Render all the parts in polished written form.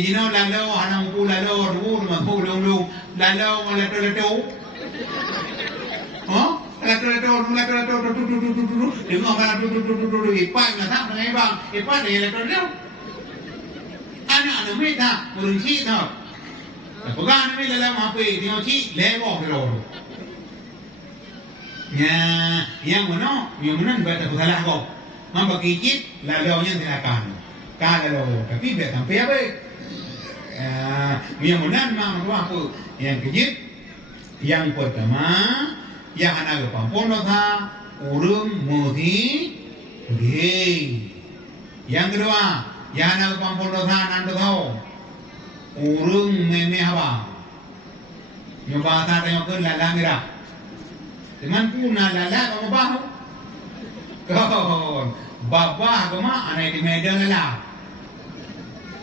Jino lalu anak ku lalu rumah mampu lalu lalu oh lalu dengar mana ipai mana mengai bang ipai ni lalu anak mereka beruji tau bukan mereka dalam apa dia uji lewo lalu yang mana baca salah kau membagi cip lalu yang silakan kalau tapi biar sampai apa yang mana apa yang kecil yang pertama yang anak kampung nota urung mudi yang kedua yang anak kampung nota nanti tahu urung meme apa nyoba tak tengok ke lala merah teman pun lala kamu bahu kau bapa kamu anak di medan lala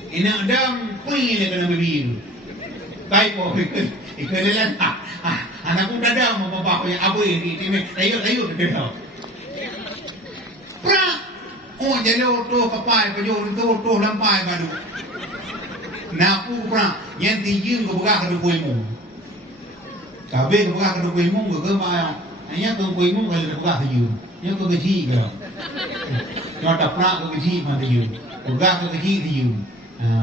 ini ada punya kena berburu tapi kau ikut lala anak pun ada mau bapak yang abu ini tayu dia pra oh jalur tu kapai pajur tu lampai baru napu pra yang tinggi ke buka ke kuimu kabe ke buka ke kuimu ke mai hanya ke kuimu kalau buka tinggi yang ke kecil ke nyata pra ke kecil mana tinggi buka ke kecil tinggi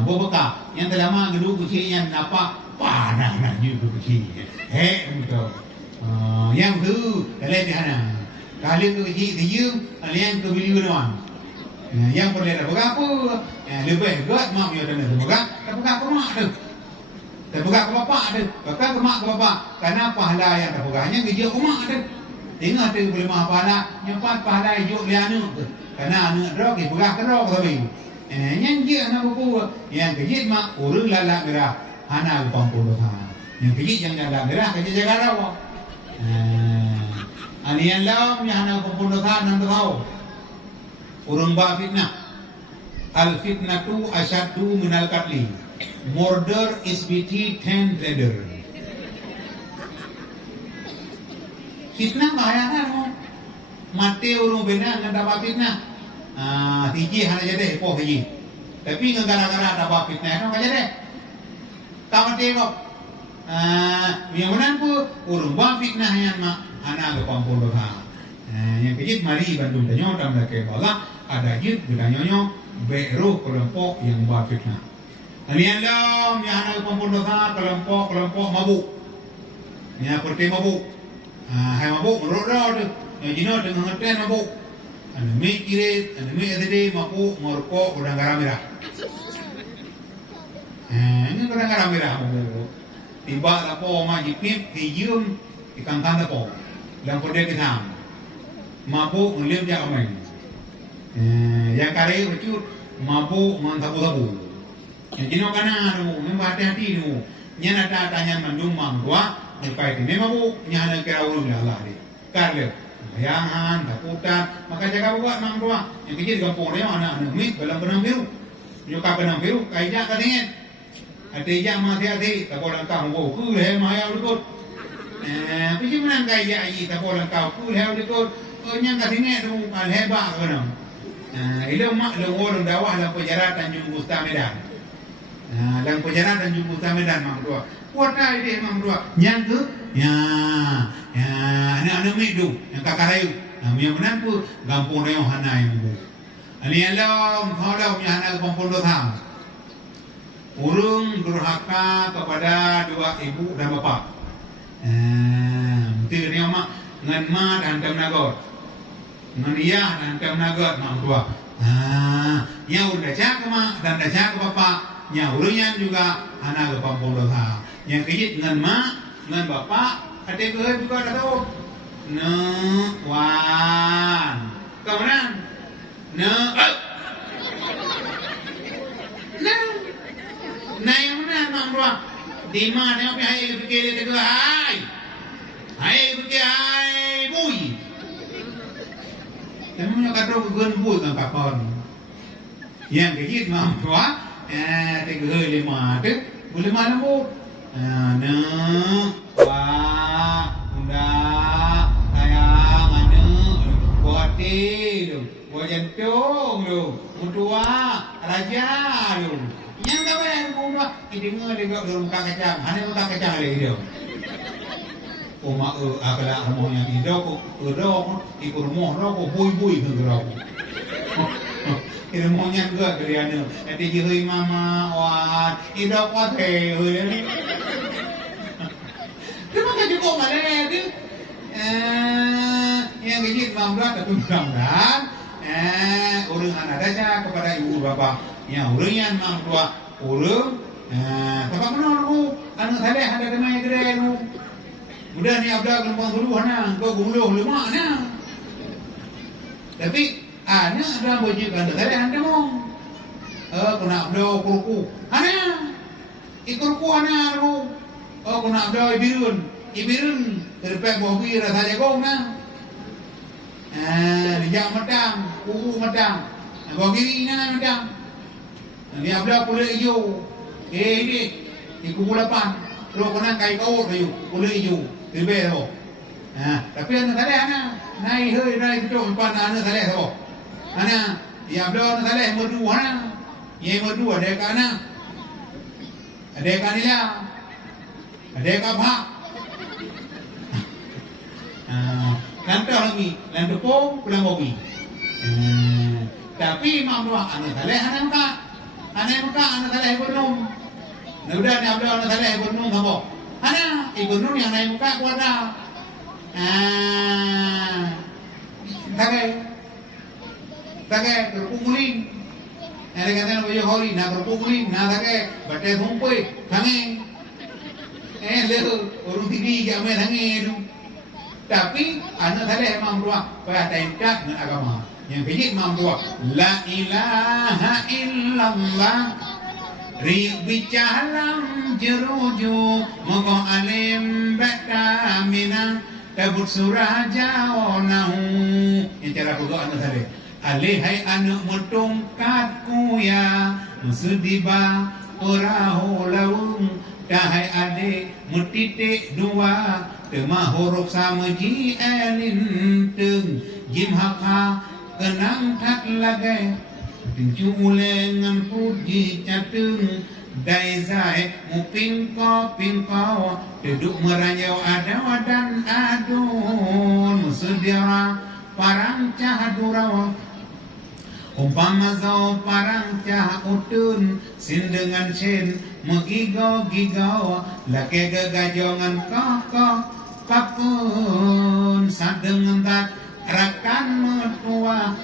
buka yang terlama gedung kecil yang apa panah nak juga kecil betul yang tu kalau di mana kali tu kecil tinggi yang tu beli doang yang boleh dah berapa lebih berat mak dia dah buka ke mak tu terbuka ke bapak tu buka ke mak ke bapak karena pahala yang terbukanya kerja ke mak tu tengok tu boleh mah pahala nyempat pahala hidup dia anak tu karena anak drog buka ke drog tapi yang dia anak buku yang kerja mak urus lalak merah anak kampung tu yang kerja yang lalak merah kerja jaga rawa ani yang lawan yang anak kampung tu nanti tahu urung ba fitnah al fitnatu asyaddu minal qatli murder is between 10 brother fitnah bahaya kan mati urung bena dengan dapat fitnah tiji hana jadi poh tiji tapi gara-gara dapat fitnah itu kan jadi kamu tengok yang mana pun urung ba fitnah yang mak anak kampung tu yang kejit mari bantu tanya dalam ke bala ada jid bertanya beru kelompok yang buat fitnah. Alian lam yang anak kampung dosa kelompok mabuk. Yang pertama mabuk. Hai mabuk merok tu. Yang jino dengan ngerti mabuk. Anu mi kiri, anu mi adede mabuk merokok udang garam merah. Ini udang garam merah mabuk. Tiba lapo majipip dijum ikan tanda po. Yang pertama kita mabuk ngelim jak amai. Yang kari bercut mabuk mentabu-tabu. Yang jino kana tu, memang hati-hati tu. Yang ada tanya mandung mangdua, mukai tu memang mabuk, yang ada kira urung lah dia. Karle, bayangan, takutan, maka jaga buat mangdua. Yang kecil kampung dia anak-anak mit dalam benang biru. Nyuka benang biru, kaijak katanya. Hati-hati mati-hati, tak boleh kau mabuk. Kuleh maya lutut. Pasti menang kaijak ini, tak boleh kau kuleh lutut. Yang katanya tu alheba kan. Ilau mak lau orang dawah dalam penjara Tanjung Gusta Medan. Dalam penjara Tanjung Gusta Medan mak dua. Kuatlah dia mak dua. Yang tu, anak-anak midu yang kakak rayu. Yang mana pun kampung dia hana yang bu. Ani alam kalau yang anak kampung dosa. Urung durhaka kepada dua ibu dan bapa. Mesti dia mak ngan mak dan temnagot. Ngeriah dan kemenagat mak tua. Yang udah cak ke mak dan dah cak ke bapak. Yang urunyan juga anak ke kampung dosa. Yang kejit ngan mak, ngan bapak, ada ke juga dah tahu. Wan. Kau mana? Nah yang mana mak tua? Di mana yang hai fikir itu hai. Hai fikir hai bui. Namanya kata gun bui kan kakon. Yang kejit mak tua, tiga lima tu, boleh mana bu? Wah, unda, sayang buat tu, buat jentong tu, mutua, raja tu. Yang kawan rumah ini mengenai dalam kacang, hanya muka kacang ada dia. Rumah akala rumahnya tidak kok, ikut rumah rokok bui tu rokok. Ini rumahnya juga kerana, nanti jihoi mama wah, tidak kuat hei. Terima kasih kok mana tu. Yang kecil 16 atau 19 orang anak saja kepada ibu bapa yang orang yang mang tua orang tempat mana aku anak saya ada tema yang gede aku udah ni abda gelombang dulu hana kau guluh lima na tapi anak ada banyak anak saya ada mong kena abda kurku hana ikurku hana aku kena abda ibirun terpek bobi rasa jagong na dijak medang, kuku medang, bawah kiri na medang. Dia belah kulit hijau. Ini kuku 8. Lo kena kai kau tu, kulit hijau. Terbaik tu. Tapi anak saleh anak, naik tu empat anak saleh tu. Anak, dia belah anak saleh merdu anak. Yang merdu ada kat anak, ada kat nila, ada kat pak. Lantau lagi, lantau pong, pulang bobi. Tapi mak mertua anak saleh anak muka anak saleh ibunum. Sudah ni abda anak saleh ibunum apa? Anak ibunum yang naik muka kuada. Takai terpumuling. Ada kata nak baju hori, nak terpumuling, nak takai batai sumpui, tangi. Lepas orang tinggi kami tangi tu. Tapi anak saleh memang tua pada tingkat dengan agama. Yang kecil memang tua. La ilaha illallah. Riuk bicalam jeruju. Moga alim bata minang. Tabut surah jawonahu. Yang cara pegawai anak saleh. Alihai anak metongkatku ya. Musudiba perahu lawung. Dahai adik metitik dua. Tema huruf sama ji elin teng jim haka kenang tak lagai tinju ulengan puji cateng dai zai mu pingko duduk merayau ada wadan adun musudira parang cahadurawa umpama zau parang cah utun sin dengan sin megigau lake gegajongan kokok kapun sadeng tak rakan mertua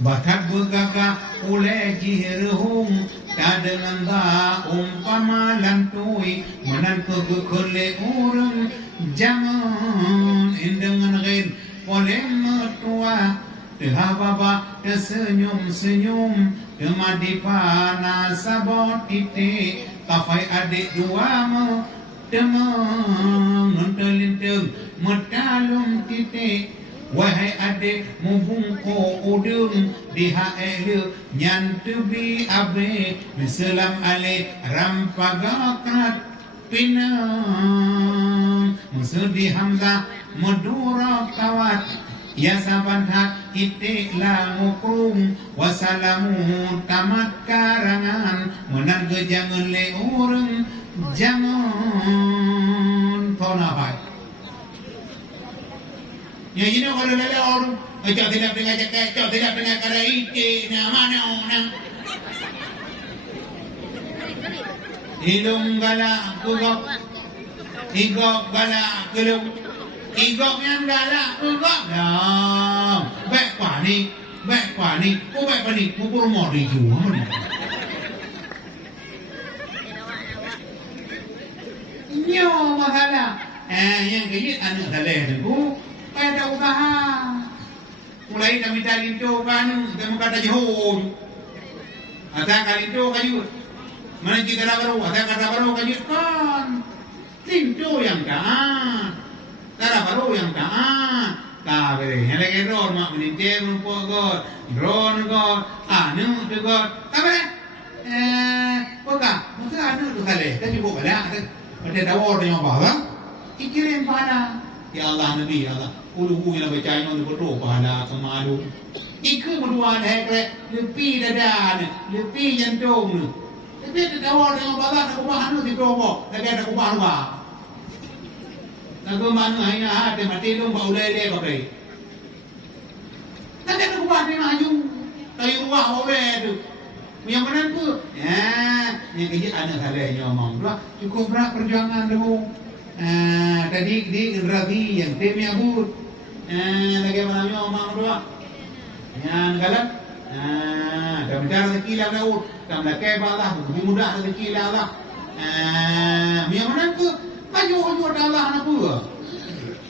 bakat begagah oleh jihruhum kadang anda umpama lantui menan kegekele urang jangan dengan ghair boleh mertua Tehaba tersenyum-senyum Temadi panas sabot titik Kafai adik dua mu Demang Nontelinteng Metalum titik Wahai adik mubungko udung Dihaelu Nyantubi abe Misalam alik Rampagakrat Pinang Musudi hamzah Medura kawat Ya saban hak itik langukung Wassalamu tamat karangan Menan gejangan le ureng Jangan Kau nafas Ya ini kalau lele orang Cok tidak dengar cakap Cok tidak dengar kata itik Nak mana orang Hidung galak kugok Igok galak gelung Igok yang galak kugok dah. Baik panik Kau baik panik Kau pun mau dijual Nyo masalah yang kaya anak saleh tu pada usaha mulai kami talinto kan kami kata johor ada kalinto kayu mana kita baru ada kata baru kayu kan linto yang dah kata baru yang dah kabe yang lagi ron mak menintir rumput god ron god anu tu god kabe poka mesti anu tu saleh kan cukup ada dawar dengan bahawa ikirin pahala ya Allah Nabi Allah ulu yang baca yang betul pahala kemalu ikut berdua hekre lepi dadan lepi jantung Tapi tahu dengan balas aku bahan tu tipu apa? Lagi ada aku bahan apa? Aku mana hanya ada mati tu bau lele kau beri. Lagi ada aku bahan ni maju. Kayu rumah bau lele tu. Yang mana tu? Ya, yang kerja anak halnya omong tu. Cukup berat perjuangan dulu. Tadi di generasi yang tim yang but. Lagi mana omong tu? Yang galak. Kami dah rezeki lah laut, kami dah kebal lah, lebih mudah rezeki lah. Yang mana tu? Paju dah lah anak pula.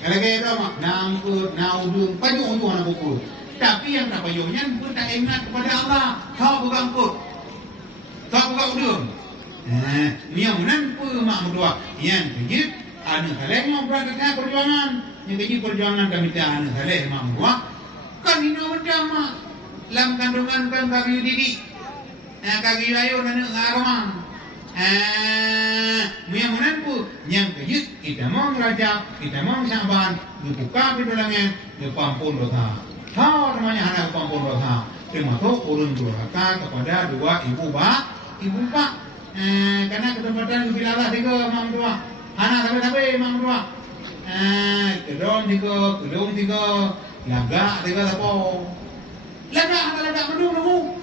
Kalau kita mak nangkut, naudung, paju anak pula. Tapi yang tak pajunya pun tak ingat kepada Allah. Kau bukan pun, kau bukan udung. Yang mana pun mak berdua. Yang kejut, anak kalian yang berada perjuangan. Yang kejut perjuangan kami tak anak kalian mak berdua. Kan ini macam mak. Dalam kandungan kan kaki didik, kaki ayo dan aroma. Yang mana pun yang kejut kita mau raja, kita mau saban, dibuka pintu langit, dipampun dosa. Tahu namanya anak pampun dosa. Termasuk urun durhaka kepada dua ibu pak. Karena ketempatan kebilalah tiga mang dua, anak sampai mang dua. Kedong tiga, laga tiga apa? Laga mendung.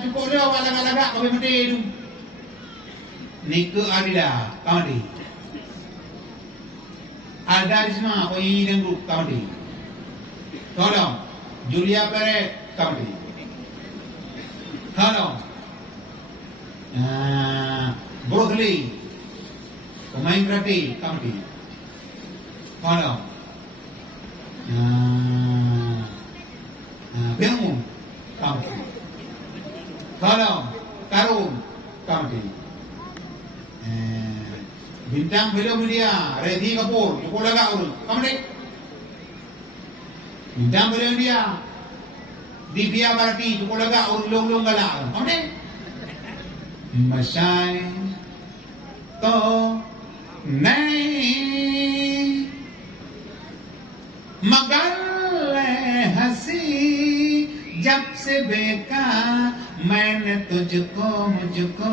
Cukup dia laga kami mati tu. Nika adila kamadi. Ada risma koi dan grup kamadi. Tolong Julia Perez kamadi. Tolong Brooklyn pemain karate kamadi. Tolong Bangun kamadi. Tolong Karun kamadi. Bintang film dia Redhi Kapoor cukup laga urut kamadi. Bintang film dia Divya Bharati cukup laga urut long galak kamadi. Masai to nahi magar हंसी जब से देखा मैंने मुझको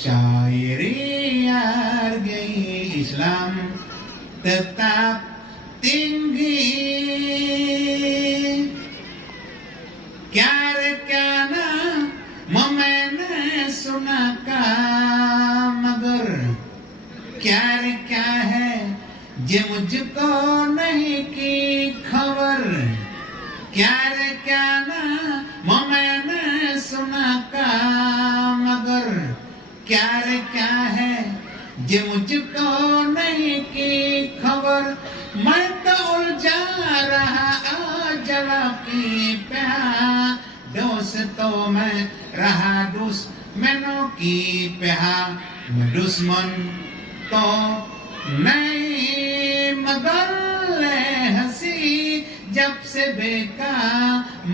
शायरी यार गई इस्लाम tetap tinggi क्या रे क्या ना मैंने सुना का मगर क्या रे क्या है ये मुझको नहीं की खबर क्या रे क्या ना मैंने सुना का मगर क्या रे क्या है ये मुझको नहीं की खबर मैं तो उलझा रहा जला की प्यार दोस्तों में रहा दुश्मनों की प्यार मैं दुश्मन तो नहीं मगर हंसी जब से देखा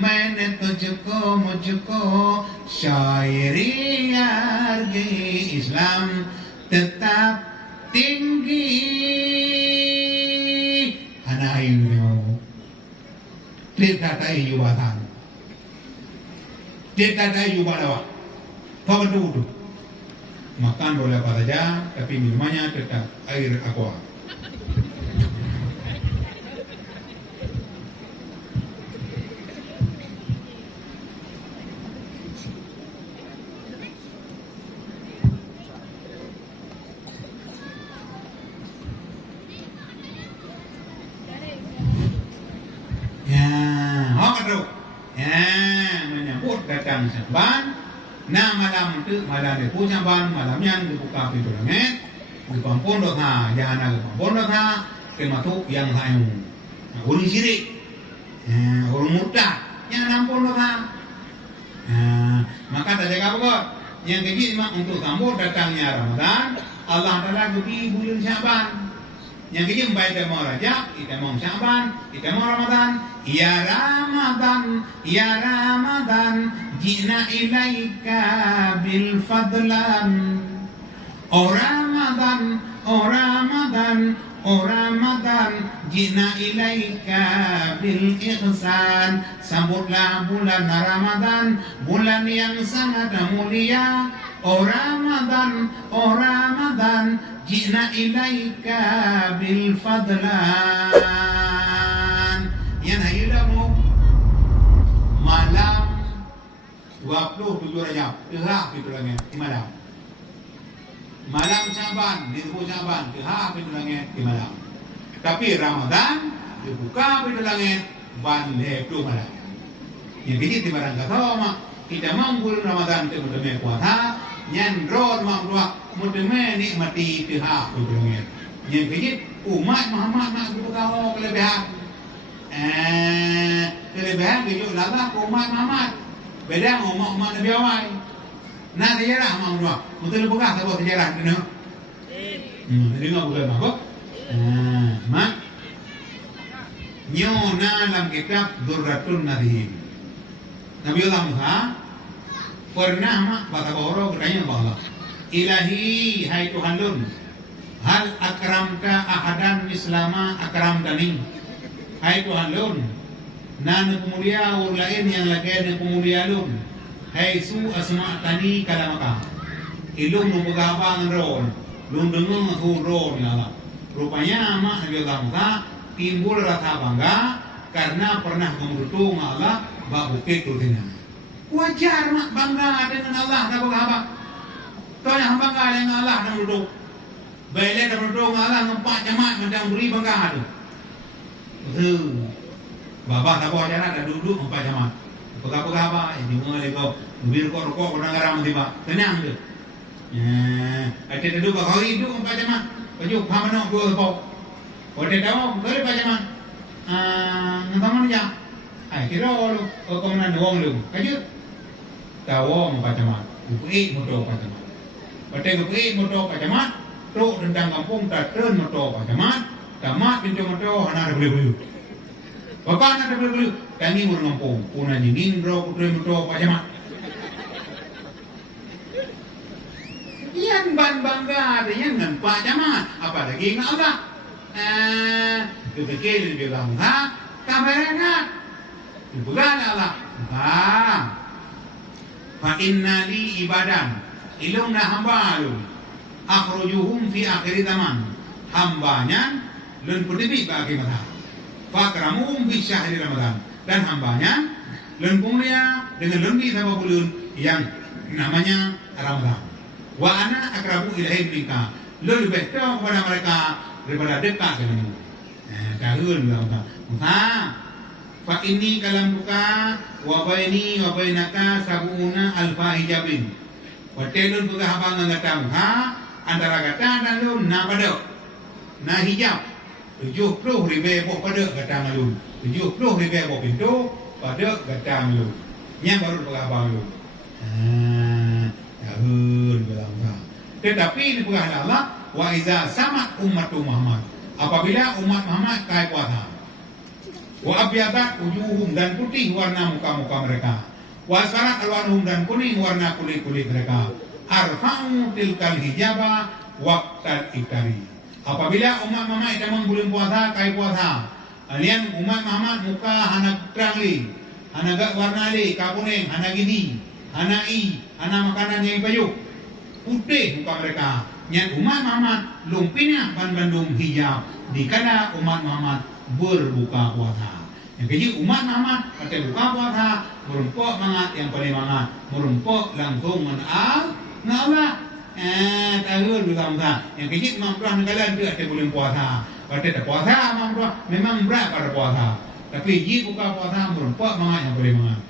मैंने मुझको शायरी यार गई इस्लाम tetap tinggi hanayu dikatai yubatan dikatai yubadawa pabadu makan boleh apa saja tapi minumannya tetap air aqua. Menyambut datang Syaban. Nah malam itu malam itu Syaban malamnya dibuka pintu langit, dipampun dosa, jangan dipampun dosa, termasuk yang hayu, orang syirik, orang murtad, yang nampun dosa. Maka tak jaga apa? Yang ketiga untuk sambut datangnya Ramadan, Allah Taala beri bulan Syaban. Yang ketiga baik kita mau Rajab, kita mau Syaban, kita mau Ramadan. Ya Ramadan, ya Ramadan, jina ilaika bil fadlan. Oh Ramadan, oh Ramadan, oh Ramadan, jina ilaika bil ihsan. Sambutlah bulan Ramadan, bulan yang sangat mulia, oh Ramadan, jina ilaika bil fadlan. Yan hayulah mo malam 27 Rajab, Kehak itu langit di malam. Malam Syaban, disebut Syaban, Kehak itu langit di malam. Tapi Ramadan dibuka pintu langit ban itu malam. Yang kecil di barang kata mak kita mampu Ramadan itu mudeme puasa, nyan rod mak dua mudeme nikmati Kehak itu langit. Yang kecil umat Muhammad nak beritahu kelebihan. Kelebihan bijuk laba umat Muhammad. Beda umat Nabi awal. Nah sejarah mak dua. Betul bukan sebab sejarah kena. Dengar bukan mak. Mak. Nyona dalam kitab Durratun Nadhim. Nabi Allah Musa pernah mak baca boro bertanya kepada Allah. Ilahi hai Tuhanun, hal akramka ahadan mislama akramtani. Hai Tuhanun, nan pemulia orang lain yang lagi ada pemulia lun. Hai su asma tani kalamaka. Ilum membegabang ron, lun dengung tu ron Allah. Rupanya mak Nabi Allah Musa timbul rasa bangga karena pernah membertung Allah bak bukit rutinnya. Wajar mak bangga dengan Allah dan berapa? Kau yang bangga dengan Allah dan berduduk. Baiklah dan berduduk Allah ngempak jemaat macam beri bangga tu. Bapak tak bawa jalan dan duduk empat jemaat. Apa-apa ini mulai kau mobil kau rokok orang garam tiba tenang tu. Ada duduk kau hidup empat jemaat. Baju pamanok dua kau. Kau tahu kau empat jemaat. Ngampan aja. Kira lu kau mana uang lu? Kaju. Tahu empat jemaat. Bukit motor empat jemaat. Betul bukit motor empat jemaat. Truk tentang kampung tak turun motor empat jemaat. Tamat pintu motor anak ada beli-beli. Bapak anak ada beli-beli. Kami mau ngampung. Puna jingin bro putri motor empat jemaat. Yang bangga ada yang dengan Pak Jamaat. Apalagi dengan Allah. Kepikir dia bilang, kabar enggak? Bukan Allah. Fa inna li ibadan. Ilung na hamba lu. Akhrujuhum fi akhir zaman. Hambanya lun pedibik bagi mata. Fakramuhum fi syahri Ramadan. Dan hambanya lun mulia dengan lun bi sama bulan yang namanya Ramadan. Wa ana akrabu ilaihim minka. Lu lebih tahu kepada mereka daripada dekat denganmu. Kahun bilang fa ini kalam buka wa baini wa bainaka sabuna alfa hijabin. Wa telun buka habang ngatang antara kata dan lun na pada. Na hijab 70,000 buah pada kata lun. 70,000 buah pintu pada kata lun. Yang baru buka habang lun. Tetapi ini bukan Allah wa iza sama umat Muhammad. Apabila umat Muhammad kai puasa. Wa abyadat wujuhum dan putih warna muka-muka mereka. Wa sarat alwanuhum dan kuning warna kulit-kulit mereka. Arfa'u tilkal hijaba waqtal iftari. Apabila umat Muhammad memang belum puasa kai puasa. Alian umat Muhammad muka hana terang li, hana gak warna li, kakuning, hana gini, hana hana makanan yang bayu. Putih muka mereka. Yang umat Muhammad lumpinnya bandung hijab dikala umat Muhammad berbuka puasa. Yang kecil umat Muhammad pada buka puasa merumpok mangat yang paling mangat merumpok langsung menal Allah. Tahun berapa? Yang kecil mampu negara dia ada boleh puasa. Pada tak puasa mampu memang berat pada puasa. Tapi jika buka puasa merumpok mangat yang paling mangat.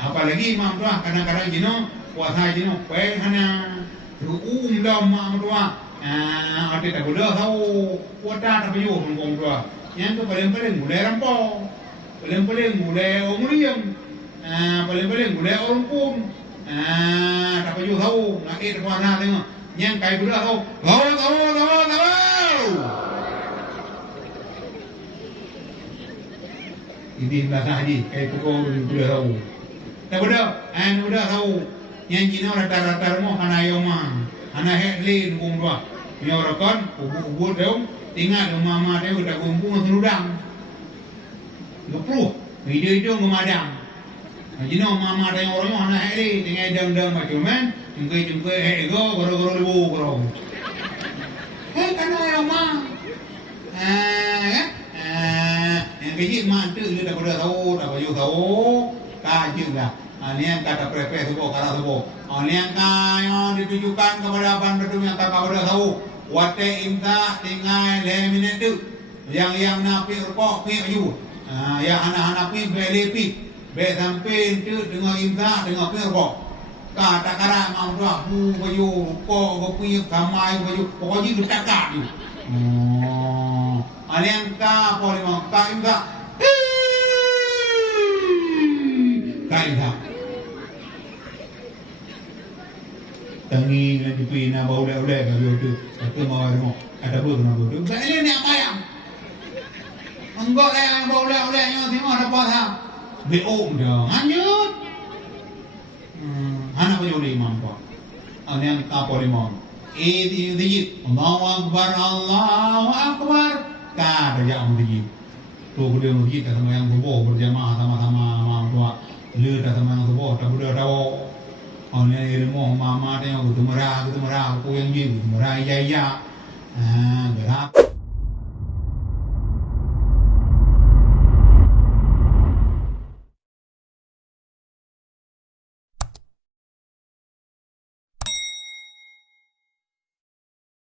Apalagi mampu kadang-kadang jenuh puasa jenuh hanya dom mak tua ada tak boleh tahu kuota tak perlu ngomong tua yang tu paling-paling mulai rampau paling-paling mulai orang liang paling-paling mulai orang pun tak perlu tahu nak kita puasa tengok yang kai boleh tahu tahu ini bahasa haji kai pukul boleh tahu tak boleh tahu yang Cina rata-rata mo hanayoma hana hetlin kung dua nyorakon ubu-ubu deum tinggal mama dia udah kumpul serudang gepruh video itu memadam Cina mama dia orang hana hetlin tinggal dang-dang macam jungke goro lebu goro kana yang mah yang kecil mantu dia dah pada tahu dah baju tahu kaji lah ini yang kata prepe tu kata tu ini yang kaya ditujukan kepada bantu yang tak kepada tahu wate imta tinggal lemin itu yang napi rokok pi baju yang anak-anak pi belepi be sampai itu dengan imta dengan pi rokok kata kara mau dah bu baju rokok kopi kamai baju pokoknya itu kakak tu Alian ka polimong kain ka tangi nanti pina bau dah kalau tu aku mau ada apa kena tu ini ni apa yang enggak yang bau dah yang semua ada apa ha beom dah hanyut anak baju imam ko alian ka polimong ini Allahu Akbar ka yang begini tu dia begini sama yang subuh berjamaah sama-sama orang tua lu sama yang subuh tak boleh tahu oleh ilmu mama tengok tu merah aku yang gitu merah ya gerak